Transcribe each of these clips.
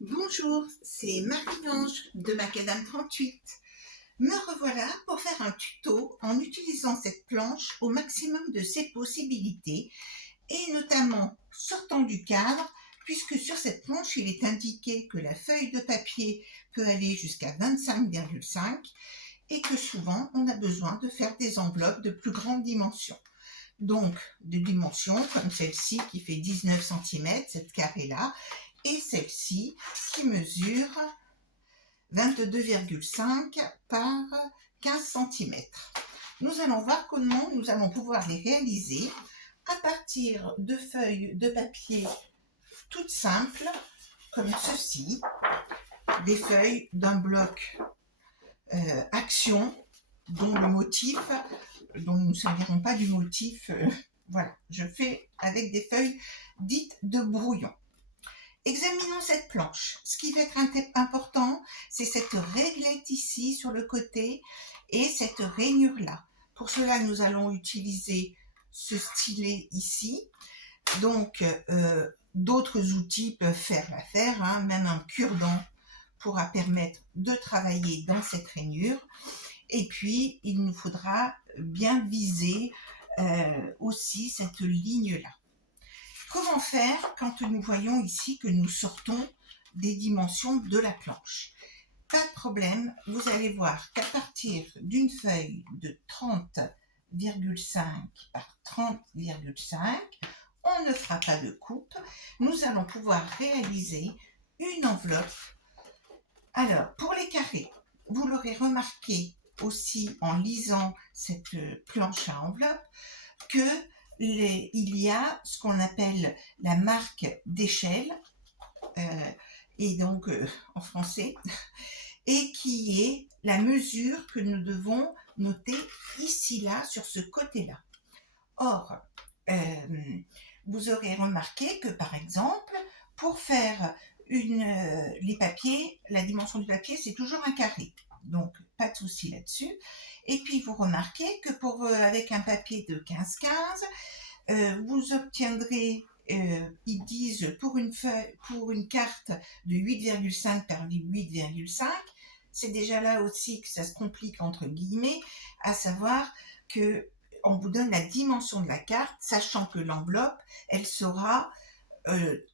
Bonjour, c'est Marie-Ange de Macadam 38. Me revoilà pour faire un tuto en utilisant cette planche au maximum de ses possibilités et notamment sortant du cadre, puisque sur cette planche il est indiqué que la feuille de papier peut aller jusqu'à 25,5 et que souvent on a besoin de faire des enveloppes de plus grande dimension. Donc de dimensions comme celle-ci qui fait 19 cm, cette carrée-là, et celle-ci qui mesure 22,5 par 15 cm. Nous allons voir comment nous allons pouvoir les réaliser à partir de feuilles de papier toutes simples, comme ceci, des feuilles d'un bloc Action, dont le motif, dont nous ne servirons pas du motif, voilà, je fais avec des feuilles dites de brouillon. Examinons cette planche. Ce qui va être important, c'est cette réglette ici sur le côté et cette rainure-là. Pour cela, nous allons utiliser ce stylet ici. Donc, d'autres outils peuvent faire l'affaire, hein. Même un cure-dent pourra permettre de travailler dans cette rainure. Et puis, il nous faudra bien viser aussi cette ligne-là. Comment faire quand nous voyons ici que nous sortons des dimensions de la planche? Pas de problème, vous allez voir qu'à partir d'une feuille de 30,5 par 30,5, on ne fera pas de coupe. Nous allons pouvoir réaliser une enveloppe. Alors, pour les carrés, vous l'aurez remarqué aussi en lisant cette planche à enveloppe, que il y a ce qu'on appelle la marque d'échelle, et donc en français, et qui est la mesure que nous devons noter ici, là, sur ce côté-là. Or, vous aurez remarqué que, par exemple, pour faire les papiers, la dimension du papier, c'est toujours un carré. Donc, pas de souci là-dessus. Et puis, vous remarquez que avec un papier de 15-15, vous obtiendrez, ils disent pour une carte de 8,5 par 8,5, c'est déjà là aussi que ça se complique entre guillemets, à savoir que on vous donne la dimension de la carte, sachant que l'enveloppe, elle sera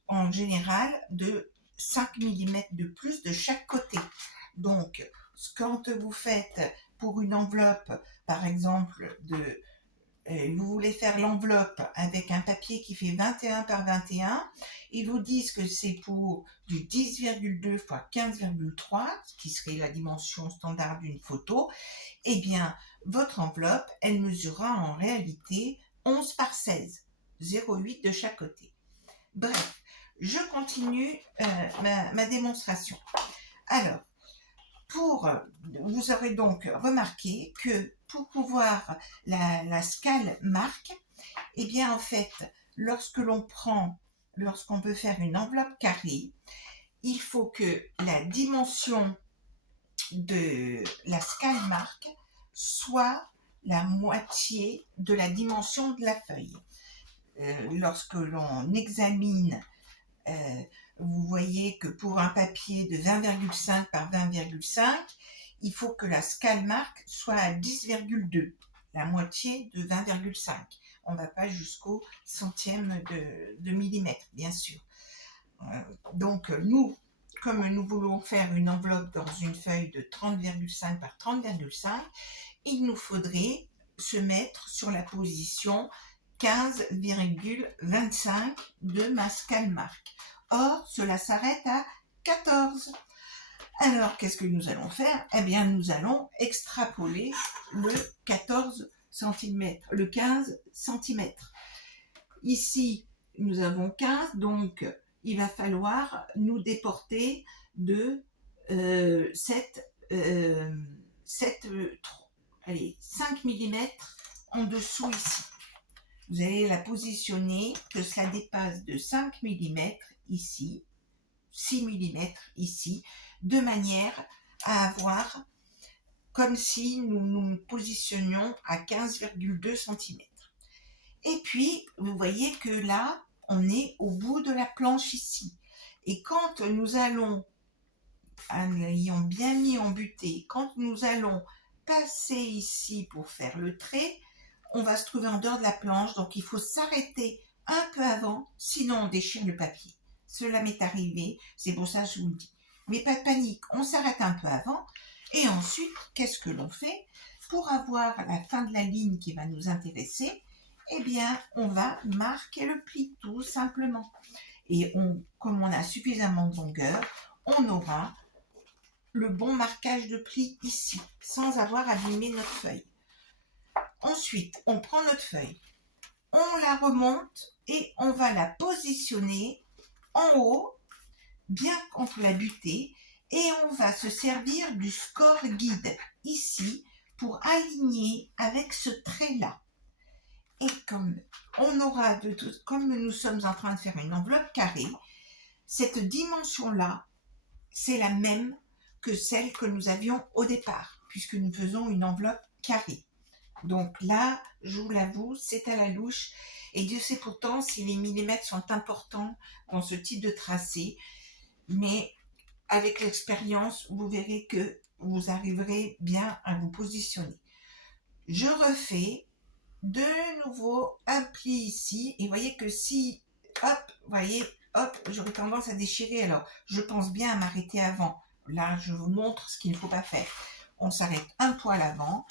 en général de 5 mm de plus de chaque côté. Donc, quand vous faites pour une enveloppe, par exemple, vous voulez faire l'enveloppe avec un papier qui fait 21 par 21, ils vous disent que c'est pour du 10,2 x 15,3, ce qui serait la dimension standard d'une photo. Eh bien, votre enveloppe, elle mesurera en réalité 11 par 16, 0,8 de chaque côté. Bref, je continue ma démonstration. Alors, vous aurez donc remarqué que pour pouvoir la scale marque, eh bien en fait, lorsqu'on veut faire une enveloppe carrée, il faut que la dimension de la scale marque soit la moitié de la dimension de la feuille. Lorsque l'on examine, vous voyez que pour un papier de 20,5 par 20,5, il faut que la scale marque soit à 10,2, la moitié de 20,5. On ne va pas jusqu'au centième de millimètre, bien sûr. Donc, comme nous voulons faire une enveloppe dans une feuille de 30,5 par 30,5, il nous faudrait se mettre sur la position 15,25 de ma scale marque. Or, cela s'arrête à 14. Alors, qu'est-ce que nous allons faire? Eh bien, nous allons extrapoler le 14 cm, le 15 cm. Ici, nous avons 15, donc il va falloir nous déporter de 5 mm en dessous ici. Vous allez la positionner, que cela dépasse de 5 mm ici, 6 mm ici, de manière à avoir comme si nous nous positionnions à 15,2 cm. Et puis, vous voyez que là, on est au bout de la planche ici. Et quand nous allons, en ayant bien mis en butée, quand nous allons passer ici pour faire le trait, on va se trouver en dehors de la planche, donc il faut s'arrêter un peu avant, sinon on déchire le papier. Cela m'est arrivé, c'est pour ça que je vous le dis. Mais pas de panique, on s'arrête un peu avant, et ensuite, qu'est-ce que l'on fait? Pour avoir la fin de la ligne qui va nous intéresser, eh bien, on va marquer le pli, tout simplement. Et comme on a suffisamment de longueur, on aura le bon marquage de pli ici, sans avoir abîmé notre feuille. Ensuite, on prend notre feuille, on la remonte et on va la positionner en haut, bien contre la butée, et on va se servir du score guide ici pour aligner avec ce trait-là. Et comme nous sommes en train de faire une enveloppe carrée, cette dimension-là, c'est la même que celle que nous avions au départ, puisque nous faisons une enveloppe carrée. Donc là, je vous l'avoue, c'est à la louche. Et Dieu sait pourtant si les millimètres sont importants dans ce type de tracé. Mais avec l'expérience, vous verrez que vous arriverez bien à vous positionner. Je refais de nouveau un pli ici. Et vous voyez que si, hop, vous voyez, hop, j'aurais tendance à déchirer. Alors, je pense bien à m'arrêter avant. Là, je vous montre ce qu'il ne faut pas faire. On s'arrête un poil avant.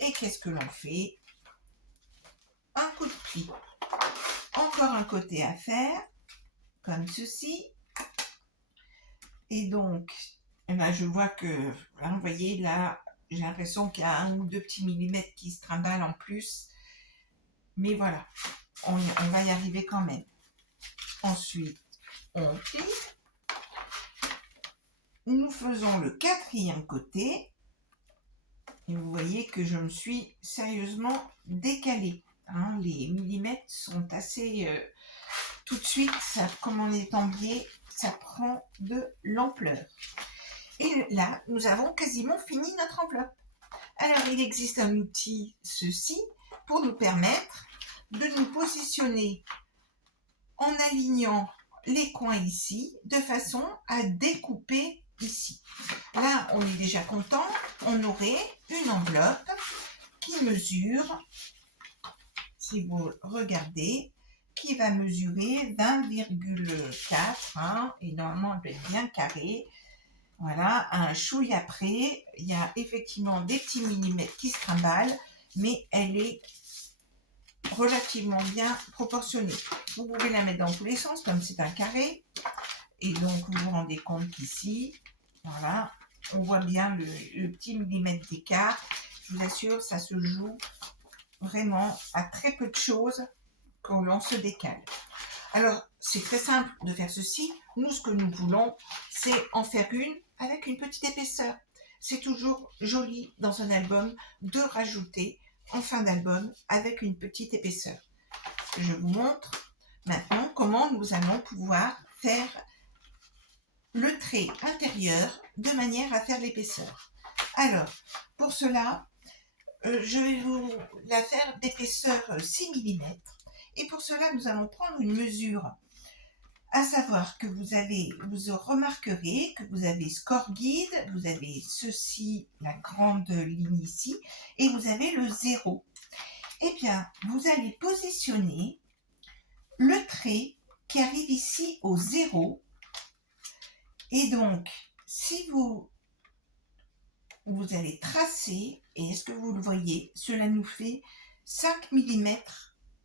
Et qu'est-ce que l'on fait? Un coup de pli. Encore un côté à faire, comme ceci. Et donc, là, je vois que, là, vous voyez, là, j'ai l'impression qu'il y a 1 ou 2 petits millimètres qui se trimballent en plus. Mais voilà, on va y arriver quand même. Ensuite, on plie. Nous faisons le 4e côté. Et vous voyez que je me suis sérieusement décalée. Hein, les millimètres sont assez... tout de suite, ça, comme on est en biais, ça prend de l'ampleur. Et là, nous avons quasiment fini notre enveloppe. Alors, il existe un outil, ceci, pour nous permettre de nous positionner en alignant les coins ici, de façon à découper ici. Là, on est déjà content, on aurait une enveloppe qui mesure, si vous regardez, qui va mesurer 20,4, hein, et normalement elle doit être bien carrée. Voilà, un chouille après, il y a effectivement des petits millimètres qui se trimballent, mais elle est relativement bien proportionnée. Vous pouvez la mettre dans tous les sens, comme c'est un carré, et donc vous vous rendez compte qu'ici, voilà, on voit bien le petit millimètre d'écart. Je vous assure, ça se joue vraiment à très peu de choses quand l'on se décale. Alors, c'est très simple de faire ceci. Nous, ce que nous voulons, c'est en faire une avec une petite épaisseur. C'est toujours joli dans un album de rajouter en fin d'album avec une petite épaisseur. Je vous montre maintenant comment nous allons pouvoir faire le trait intérieur de manière à faire l'épaisseur. Alors, pour cela, je vais vous la faire d'épaisseur 6 mm. Et pour cela, nous allons prendre une mesure, à savoir que vous remarquerez que vous avez score guide, vous avez ceci, la grande ligne ici, et vous avez le 0. Eh bien, vous allez positionner le trait qui arrive ici au 0. Et donc, si vous allez tracer, et est-ce que vous le voyez, cela nous fait 5 mm,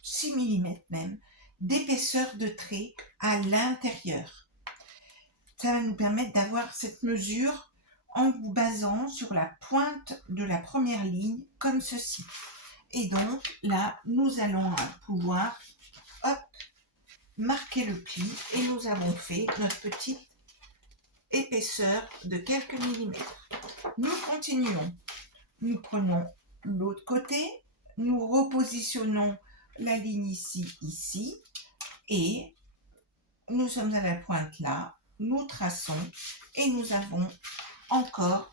6 mm même, d'épaisseur de trait à l'intérieur. Ça va nous permettre d'avoir cette mesure en vous basant sur la pointe de la première ligne, comme ceci. Et donc, là, nous allons pouvoir, hop, marquer le pli, et nous avons fait notre petite épaisseur de quelques millimètres. Nous continuons. Nous prenons l'autre côté, nous repositionnons la ligne ici, et nous sommes à la pointe là, nous traçons, et nous avons encore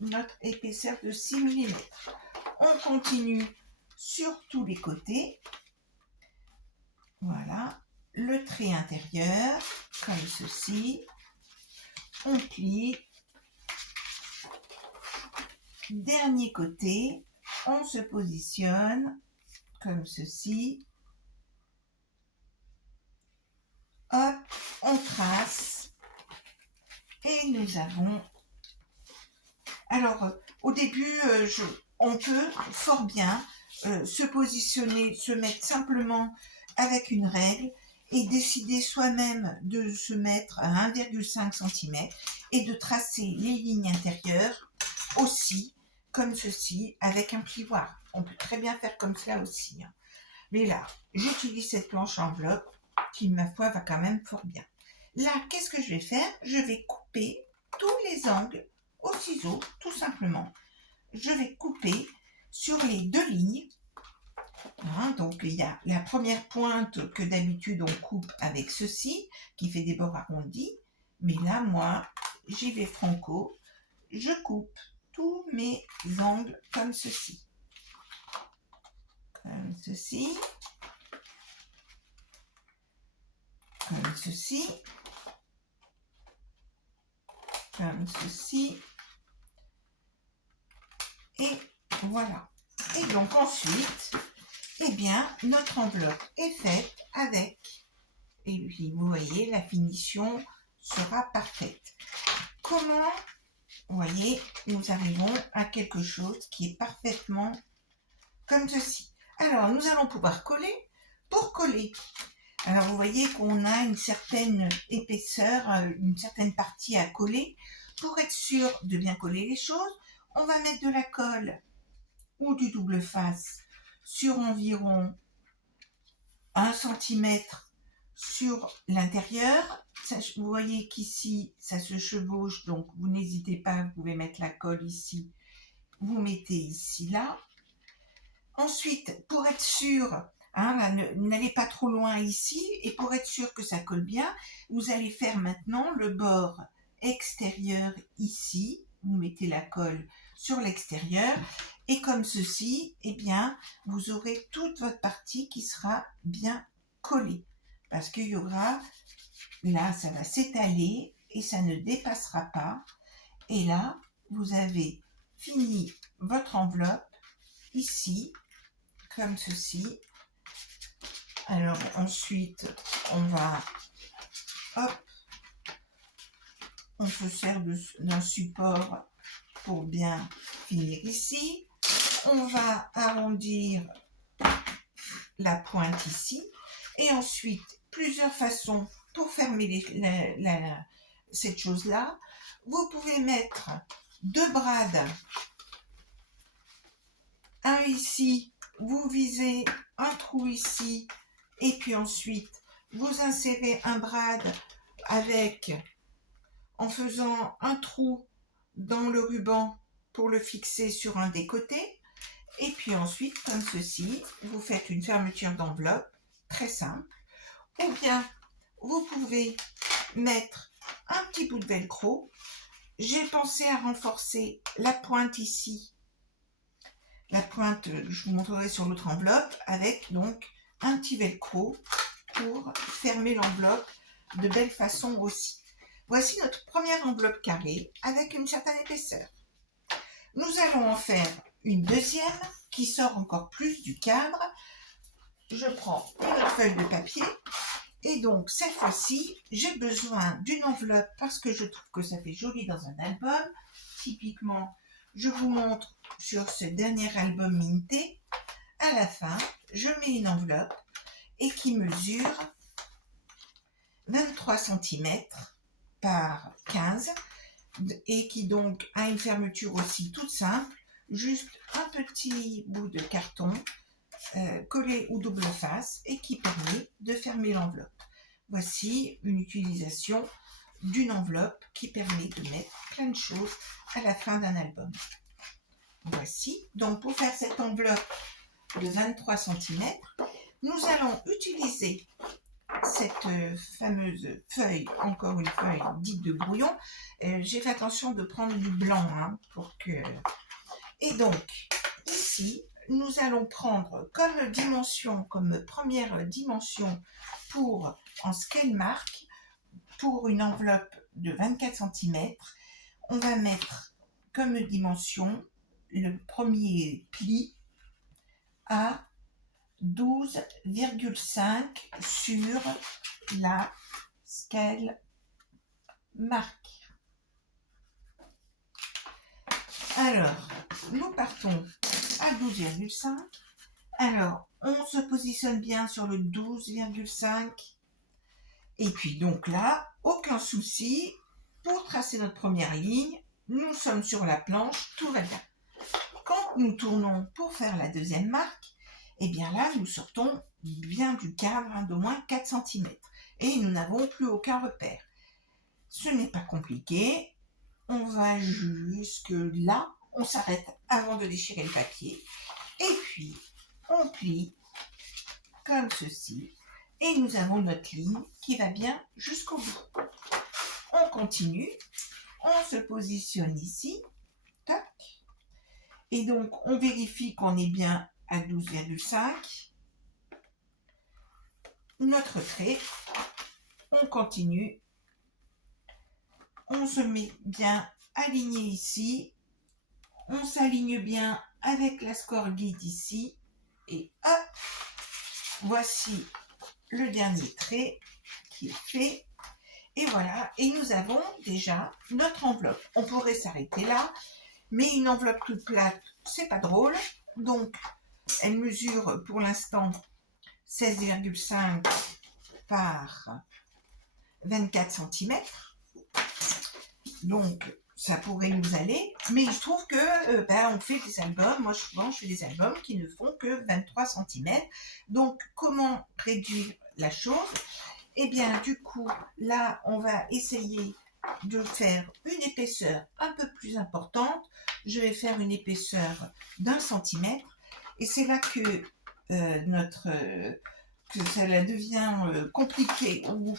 notre épaisseur de 6 mm. On continue sur tous les côtés. Voilà. le trait intérieur, comme ceci. On plie. Dernier côté, on se positionne comme ceci. Hop, on trace. Et nous avons... Alors, au début, on peut fort bien se positionner, se mettre simplement avec une règle et décider soi-même de se mettre à 1,5 cm et de tracer les lignes intérieures aussi, comme ceci, avec un plioir. On peut très bien faire comme cela aussi. Hein. Mais là, j'utilise cette planche enveloppe qui, ma foi, va quand même fort bien. Là, qu'est-ce que je vais faire? Je vais couper tous les angles au ciseau, tout simplement. Je vais couper sur les deux lignes. Hein, donc, il y a la première pointe que d'habitude on coupe avec ceci, qui fait des bords arrondis. Mais là, moi, j'y vais franco. Je coupe tous mes angles comme ceci. Comme ceci. Comme ceci. Comme ceci. Et voilà. Et donc ensuite, eh bien, notre enveloppe est faite avec, et puis vous voyez, la finition sera parfaite. Comment, vous voyez, nous arrivons à quelque chose qui est parfaitement comme ceci. Alors, nous allons pouvoir coller. Pour coller, alors vous voyez qu'on a une certaine épaisseur, une certaine partie à coller. Pour être sûr de bien coller les choses, on va mettre de la colle ou du double face sur environ 1 cm sur l'intérieur. Vous voyez qu'ici, ça se chevauche, donc vous n'hésitez pas, vous pouvez mettre la colle ici. Vous mettez ici, là. Ensuite, pour être sûr, hein, n'allez pas trop loin ici, et pour être sûr que ça colle bien, vous allez faire maintenant le bord extérieur ici. Vous mettez la colle sur l'extérieur, et comme ceci, eh bien, vous aurez toute votre partie qui sera bien collée. Parce qu'il y aura, là, ça va s'étaler, et ça ne dépassera pas. Et là, vous avez fini votre enveloppe, ici, comme ceci. Alors ensuite, on va, hop, on se sert d'un support pour bien finir ici. On va arrondir la pointe ici. Et ensuite, plusieurs façons pour fermer cette chose-là. Vous pouvez mettre deux brades. Un ici, vous visez un trou ici. Et puis ensuite, vous insérez un brade en faisant un trou dans le ruban pour le fixer sur un des côtés. Et puis ensuite, comme ceci, vous faites une fermeture d'enveloppe très simple. Ou bien, vous pouvez mettre un petit bout de velcro. J'ai pensé à renforcer la pointe ici. La pointe, je vous montrerai sur l'autre enveloppe, avec donc un petit velcro pour fermer l'enveloppe de belle façon aussi. Voici notre première enveloppe carrée avec une certaine épaisseur. Nous allons en faire une deuxième qui sort encore plus du cadre. Je prends une autre feuille de papier et donc cette fois-ci, j'ai besoin d'une enveloppe parce que je trouve que ça fait joli dans un album. Typiquement, je vous montre sur ce dernier album Minté. À la fin, je mets une enveloppe et qui mesure 23 cm par 15 et qui donc a une fermeture aussi toute simple, juste un petit bout de carton collé ou double face et qui permet de fermer l'enveloppe. Voici une utilisation d'une enveloppe qui permet de mettre plein de choses à la fin d'un album. Voici, donc pour faire cette enveloppe de 23 cm, nous allons utiliser cette fameuse feuille, encore une feuille dite de brouillon. J'ai fait attention de prendre du blanc pour que... Et donc, ici, nous allons prendre comme dimension, comme première dimension en scale mark, pour une enveloppe de 24 cm, on va mettre comme dimension le premier pli à 12,5 sur la scale mark. Alors, nous partons à 12,5. Alors, on se positionne bien sur le 12,5. Et puis donc là, aucun souci, pour tracer notre première ligne, nous sommes sur la planche, tout va bien. Quand nous tournons pour faire la deuxième marque, et bien là, nous sortons bien du cadre d'au moins 4 cm. Et nous n'avons plus aucun repère. Ce n'est pas compliqué. On va jusque là. On s'arrête avant de déchirer le papier. Et puis, on plie comme ceci. Et nous avons notre ligne qui va bien jusqu'au bout. On continue. On se positionne ici. Tac. Et donc, on vérifie qu'on est bien à 12,5. Notre trait. On continue. On se met bien aligné ici. On s'aligne bien avec la score guide ici. Et hop, voici le dernier trait qui est fait. Et voilà, et nous avons déjà notre enveloppe. On pourrait s'arrêter là, mais une enveloppe toute plate, c'est pas drôle. Donc, elle mesure pour l'instant 16,5 par 24 cm. Donc, ça pourrait nous aller, mais il se trouve que on fait des albums. Moi, souvent, je fais des albums qui ne font que 23 cm. Donc, comment réduire la chose? Eh bien, du coup, là, on va essayer de faire une épaisseur un peu plus importante. Je vais faire une épaisseur d'1 cm. Et c'est là que que ça devient compliqué, où il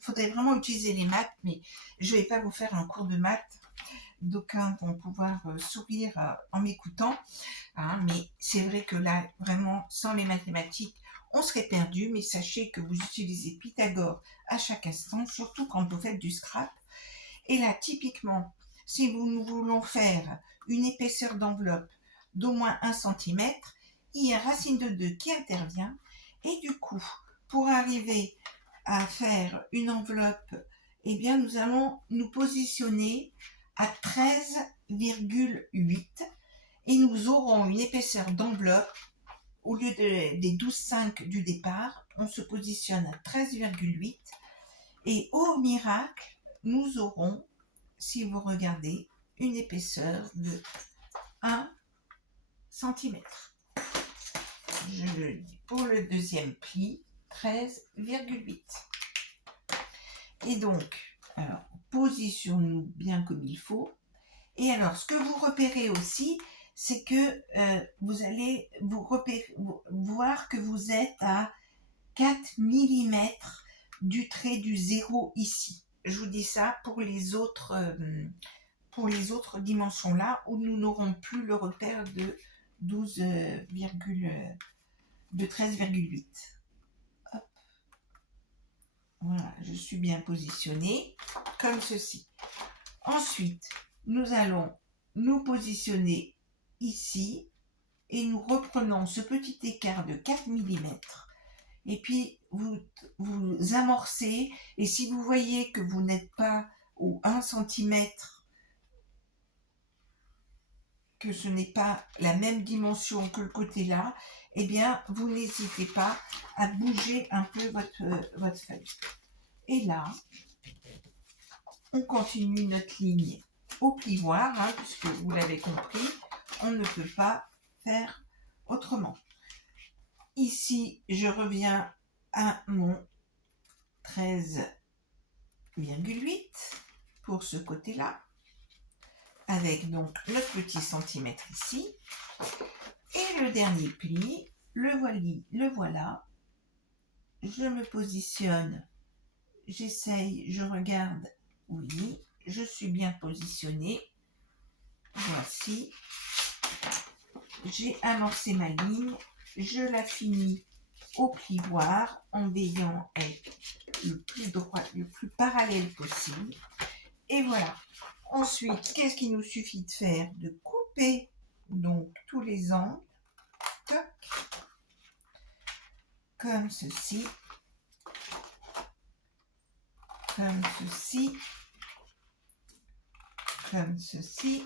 faudrait vraiment utiliser les maths, mais je ne vais pas vous faire un cours de maths. D'aucuns vont pouvoir sourire en m'écoutant, hein, mais c'est vrai que là, vraiment, sans les mathématiques, on serait perdu, mais sachez que vous utilisez Pythagore à chaque instant, surtout quand vous faites du scrap. Et là, typiquement, si nous voulons faire une épaisseur d'enveloppe d'au moins 1 cm, il y a racine de 2 qui intervient. Et du coup, pour arriver à faire une enveloppe, eh bien, nous allons nous positionner à 13,8 et nous aurons une épaisseur d'enveloppe. Au lieu des 12,5 du départ, on se positionne à 13,8 et au miracle, nous aurons, si vous regardez, une épaisseur de 1 cm. Je le dis pour le deuxième pli, 13,8. Et donc, alors, positionnons-nous bien comme il faut. Et alors, ce que vous repérez aussi, c'est que vous allez voir que vous êtes à 4 mm du trait du zéro ici. Je vous dis ça pour les autres dimensions là, où nous n'aurons plus le repère de 13,8. Voilà, je suis bien positionnée, comme ceci. Ensuite, nous allons nous positionner ici et nous reprenons ce petit écart de 4 mm. Et puis, vous amorcez. Et si vous voyez que vous n'êtes pas au 1 cm, que ce n'est pas la même dimension que le côté là, eh bien, vous n'hésitez pas à bouger un peu votre feuille. Et là, on continue notre ligne au plioir, hein, puisque vous l'avez compris, on ne peut pas faire autrement. Ici, je reviens à mon 13,8 pour ce côté-là, avec donc notre petit centimètre ici. Et le dernier pli, le voilà. Je me positionne, j'essaye, je regarde, oui, je suis bien positionnée. Voici. j'ai amorcé ma ligne, je la finis au plioir en veillant à être le plus droit, le plus parallèle possible. Et voilà. Ensuite, qu'est-ce qu'il nous suffit de faire? De couper donc tous les angles, toc, comme ceci, comme ceci, comme ceci.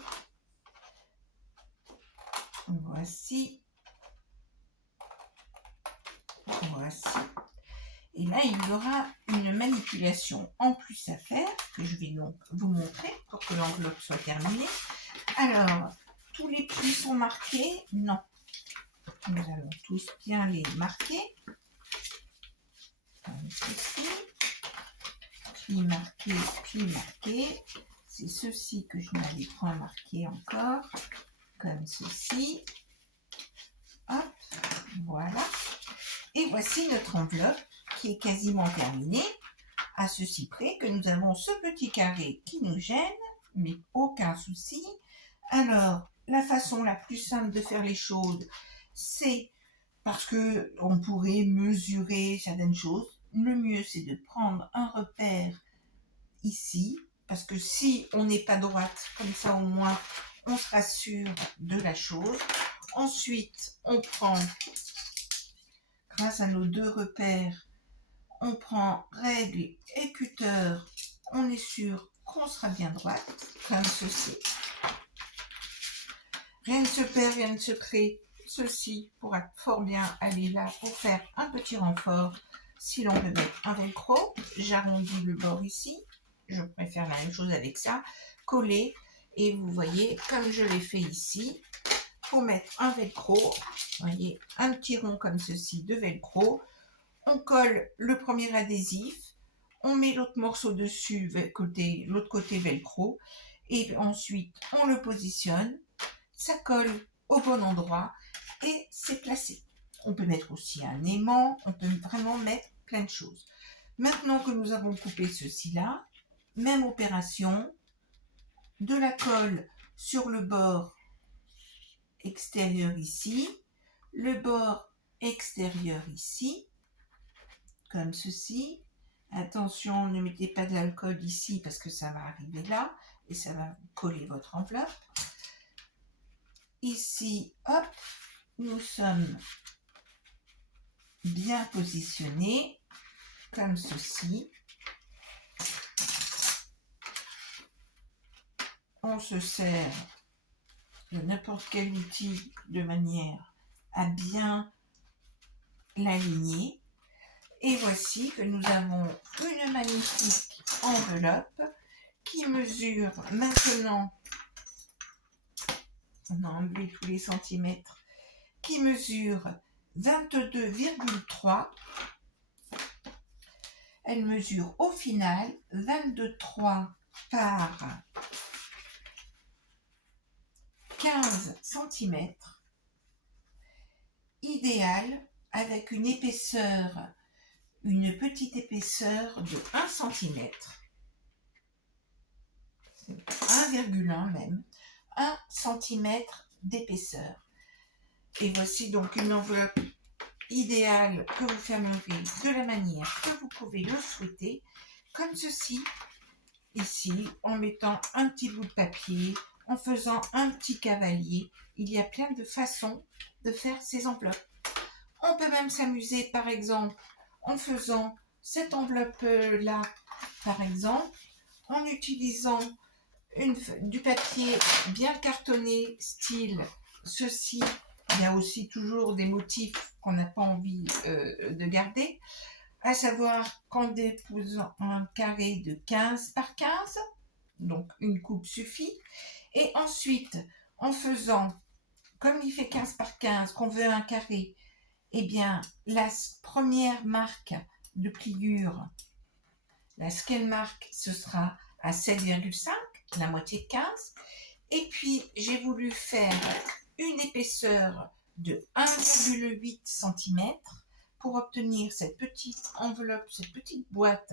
Voici. Voici. Et là, il y aura une manipulation en plus à faire, que je vais donc vous montrer pour que l'enveloppe soit terminée. Alors, tous les plis sont marqués? Non. Nous allons tous bien les marquer. Comme ceci. Pli marqué, pli marqué. C'est ceci que je n'avais pas marqué encore. Comme ceci. Hop, voilà. Et voici notre enveloppe qui est quasiment terminée, à ceci près que nous avons ce petit carré qui nous gêne, mais aucun souci. Alors, la façon la plus simple de faire les choses, c'est parce que on pourrait mesurer certaines choses. Le mieux, c'est de prendre un repère ici, parce que si on n'est pas droite, comme ça au moins, on sera sûr de la chose. Ensuite, on prend, grâce à nos deux repères, on prend règle et cutter, on est sûr qu'on sera bien droite, comme ceci. Rien ne se perd, rien ne se crée. Ceci pourra fort bien aller là pour faire un petit renfort. Si l'on veut mettre un velcro, j'arrondis le bord ici. Je préfère la même chose avec ça. Coller. Et vous voyez, comme je l'ai fait ici, pour mettre un velcro, vous voyez, un petit rond comme ceci de velcro. On colle le premier adhésif. On met l'autre morceau dessus, l'autre côté velcro. Et ensuite, on le positionne. Ça colle au bon endroit et c'est placé. On peut mettre aussi un aimant, on peut vraiment mettre plein de choses. Maintenant que nous avons coupé ceci là, même opération, de la colle sur le bord extérieur ici, le bord extérieur ici, comme ceci. Attention, ne mettez pas d'alcool ici parce que ça va arriver là et ça va coller votre enveloppe. Ici, hop, nous sommes bien positionnés, comme ceci. On se sert de n'importe quel outil de manière à bien l'aligner. Et voici que nous avons une magnifique enveloppe qui mesure maintenant, on a enlevé tous les centimètres, qui mesure 22,3. Elle mesure au final 22,3 par 15 cm. Idéal avec une épaisseur, une petite épaisseur de 1 cm. 1,1 même. 1 cm d'épaisseur. Et voici donc une enveloppe idéale que vous fermerez de la manière que vous pouvez le souhaiter, comme ceci, ici, en mettant un petit bout de papier, en faisant un petit cavalier. Il y a plein de façons de faire ces enveloppes. On peut même s'amuser, par exemple, en faisant cette enveloppe-là, par exemple, en utilisant du papier bien cartonné, style ceci. Il y a aussi toujours des motifs qu'on n'a pas envie de garder, à savoir qu'en déposant un carré de 15 par 15, donc une coupe suffit, et ensuite en faisant, comme il fait 15 par 15, qu'on veut un carré, eh bien la première marque de pliure, la scale mark, ce sera à 7,5, la moitié de 15, et puis j'ai voulu faire une épaisseur de 1,8 cm pour obtenir cette petite enveloppe, cette petite boîte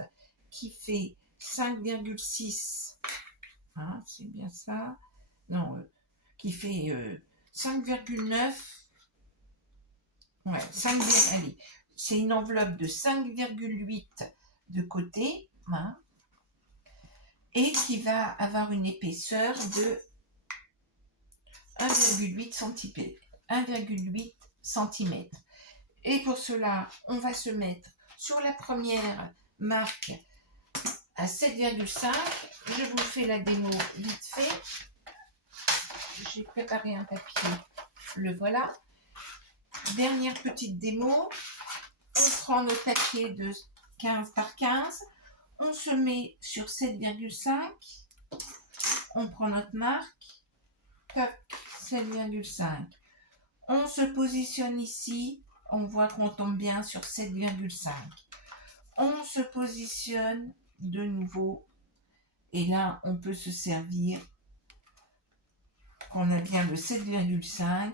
qui fait 5,6, hein, c'est bien ça, non, qui fait 5,9. Ouais, 5, allez, c'est une enveloppe de 5,8 de côté, hein, et qui va avoir une épaisseur de 1,8 cm. 1,8 cm. Et pour cela, on va se mettre sur la première marque à 7,5. Je vous fais la démo vite fait. J'ai préparé un papier, le voilà. Dernière petite démo. On prend notre papier de 15 par 15. On se met sur 7,5. On prend notre marque. 7,5. On se positionne ici. On voit qu'on tombe bien sur 7,5. On se positionne de nouveau. Et là, on peut se servir. On a bien le 7,5.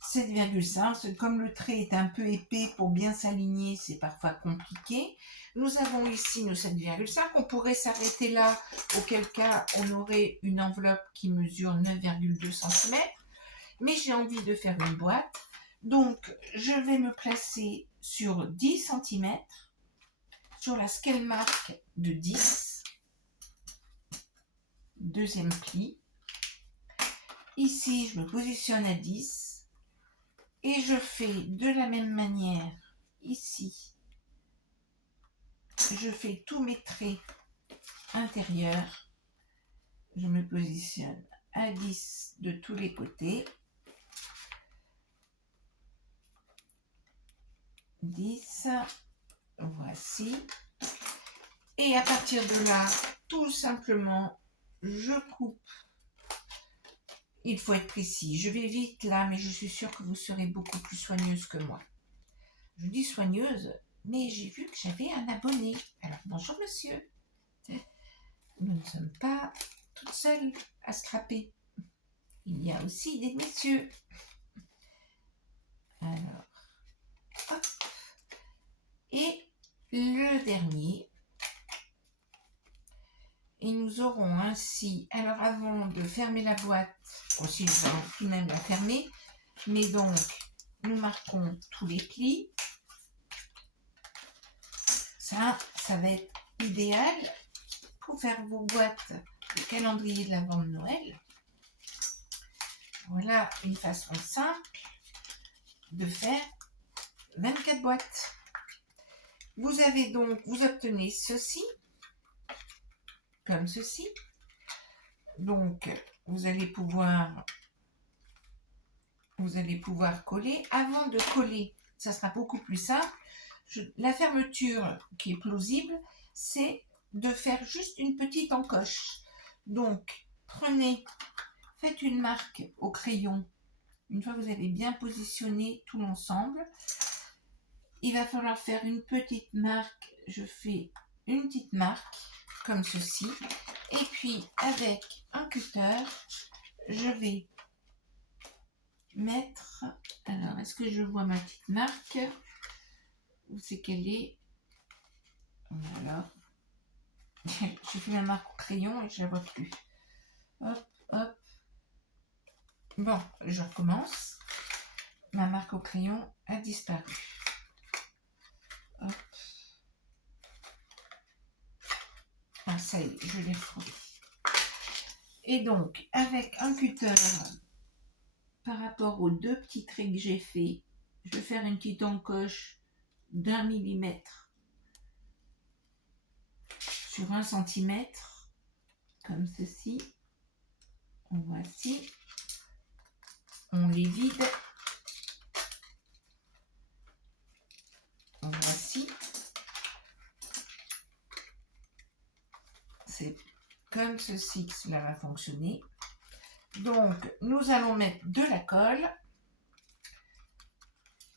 7,5, comme le trait est un peu épais pour bien s'aligner, c'est parfois compliqué. Nous avons ici nos 7,5, on pourrait s'arrêter là, auquel cas on aurait une enveloppe qui mesure 9,2 cm. Mais j'ai envie de faire une boîte, donc je vais me placer sur 10 cm, sur la scale marque de 10, deuxième pli. Ici, je me positionne à 10. Et je fais de la même manière ici. Je fais tous mes traits intérieurs. Je me positionne à 10 de tous les côtés. 10. Voici. Et à partir de là, tout simplement, je coupe. Il faut être précis. Je vais vite là, mais je suis sûre que vous serez beaucoup plus soigneuse que moi. Je dis soigneuse, mais j'ai vu que j'avais un abonné. Alors, bonjour monsieur. Nous ne sommes pas toutes seules à scraper. Il y a aussi des messieurs. Alors, hop. Et le dernier. Et nous aurons ainsi, alors avant de fermer la boîte, aussi nous allons tout de même la fermer, mais donc nous marquons tous les plis. Ça va être idéal pour faire vos boîtes de calendrier de l'Avent de Noël. Voilà une façon simple de faire 24 boîtes. Vous avez donc, vous obtenez ceci, comme ceci. Donc, vous allez pouvoir coller. Avant de coller, ça sera beaucoup plus simple. La fermeture qui est plausible, c'est de faire juste une petite encoche. Donc, faites une marque au crayon. Une fois que vous avez bien positionné tout l'ensemble, il va falloir faire une petite marque. Je fais une petite marque comme ceci. Et puis, avec un cutter, je vais mettre... Alors, est-ce que je vois ma petite marque? Où c'est qu'elle est? Voilà. J'ai fait ma marque au crayon et je la vois plus. Hop, hop. Bon, je recommence. Ma marque au crayon a disparu. Hop. Ah, ça y est, je l'ai retrouvée. Et donc, avec un cutter, par rapport aux deux petits traits que j'ai fait, je vais faire une petite encoche d'1 millimètre sur 1 centimètre, comme ceci. Voici. On les vide. Voici. C'est comme ceci que cela va fonctionner. Donc, nous allons mettre de la colle.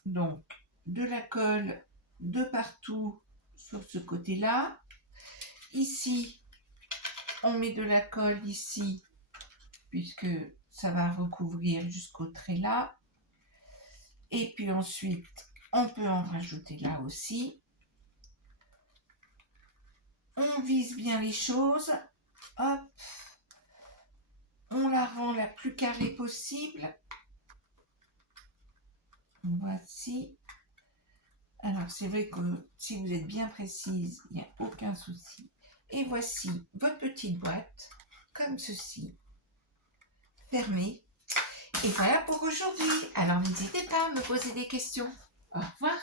Donc, de la colle de partout sur ce côté-là. Ici, on met de la colle ici, puisque ça va recouvrir jusqu'au trait là. Et puis ensuite, on peut en rajouter là aussi. On vise bien les choses. Hop. On la rend la plus carrée possible. Voici. Alors, c'est vrai que si vous êtes bien précise, il n'y a aucun souci. Et voici votre petite boîte, comme ceci, fermée. Et voilà pour aujourd'hui. Alors, n'hésitez pas à me poser des questions. Au revoir.